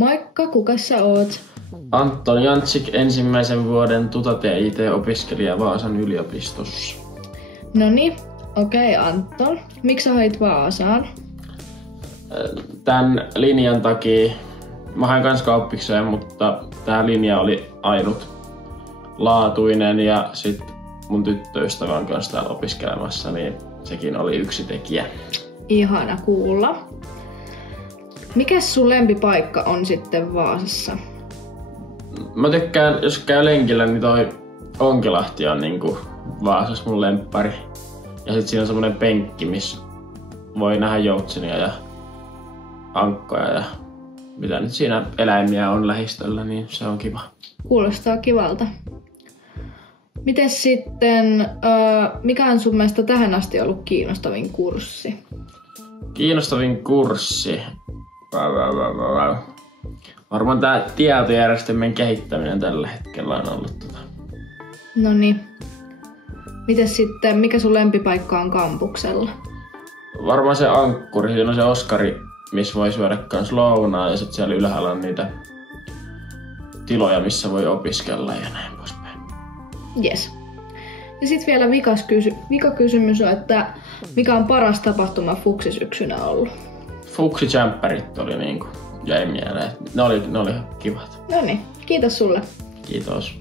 Moikka, kuka sä oot? Anton Jantsik, ensimmäisen vuoden Tutatie IT-opiskelija Vaasan yliopistossa. Noniin, okei Anton. Miksi sä hait Vaasaan? Tän linjan takia mä hain kans kauppikseen, mutta tää linja oli ainut laatuinen ja sit mun tyttöystävä on kanssa täällä opiskelemassa, niin sekin oli yksi tekijä. Ihana kuulla. Mikäs sun lempipaikka on sitten Vaasassa? Mä tykkään, jos käy lenkillä, niin toi Onkilahti on niinku Vaasassa mun lemppari. Ja sit siinä on semmonen penkki, missä voi nähdä joutsenia ja ankkoja ja mitä nyt siinä eläimiä on lähistöllä, niin se on kiva. Kuulostaa kivalta. Mites sitten, mikä on sun mielestä tähän asti ollut kiinnostavin kurssi? Kiinnostavin kurssi? Varmaan tää tietojärjestelmien kehittäminen tällä hetkellä on ollut Noniin. Mites sitten, mikä sun lempipaikka on kampuksella? Varmaan se ankkuri, siinä on se Oskari, missä voi syödä kans lounaa ja sit siellä ylhäällä on niitä tiloja, missä voi opiskella ja näin poispäin. Yes. Ja sit vielä vika kysymys on, että mikä on paras tapahtuma fuksisyksynä ollut? Fuksikämppärit oli niinku, jäi mieleen. Ne oli kivat. Noniin, kiitos sulle. Kiitos.